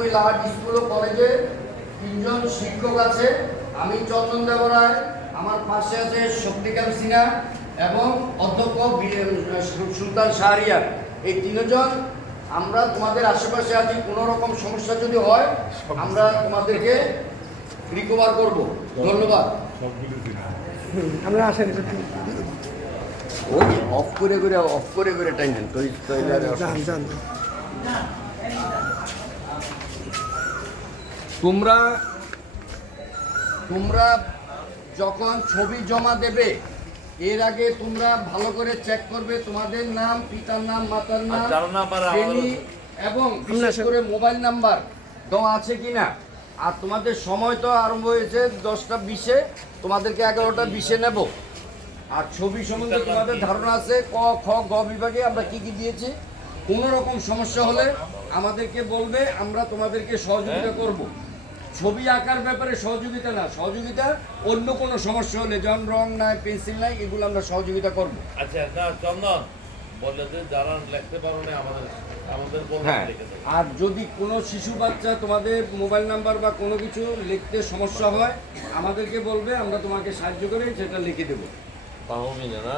ওই লাহাট স্কুল ও কলেজে তিনজন শিক্ষক আছে। আমি চন্দন দেবরায় আমার পাশে আছে শক্তিকান্ত সিনহা এবং অধ্যক্ষ বি- সুলতান শাহরিয়ার। এই তিনজন আমরা তোমাদের আশেপাশে আছি কোনো রকম সমস্যা যদি হয় আমরা তোমাদেরকে রিকভার করব। ধন্যবাদ। আমরা আসেন ওই অফ করে করে অফ করে করে টাইমেন তো তোমরা তোমরা যখন ছবি জমা দেবে এর আগে তোমরা ভালো করে চেক করবে তোমাদের নাম পিতার নাম মাতার নাম না শ্রেণি এবং বিশেষ করে মোবাইল নাম্বার দেওয়া আছে কিনা। আর তোমাদের সময় তো আরম্ভ হয়েছে দশটা বিশে তোমাদেরকে এগারোটা বিশে নেব। আর ছবি সম্বন্ধে তোমাদের ধারণা আছে ক খ গ বিভাগে আমরা কি কি দিয়েছি? কোনো রকম সমস্যা হলে আমাদেরকে বলবে আমরা তোমাদেরকে সহযোগিতা করব। ছবি আঁকার ব্যাপারে সহযোগিতা না সহযোগিতা অন্য কোনো সমস্যা হলে যেমন রং নাই পেন্সিল নাই এগুলো আমরা সহযোগিতা করব। আচ্ছা না চন্দন বললে যে যারা লিখতে পারো না আমাদের আমাদের হ্যাঁ। আর যদি কোনো শিশু বাচ্চা তোমাদের মোবাইল নাম্বার বা কোনো কিছু লিখতে সমস্যা হয় আমাদেরকে বলবে আমরা তোমাকে সাহায্য করে সেটা লিখে দেবো। না?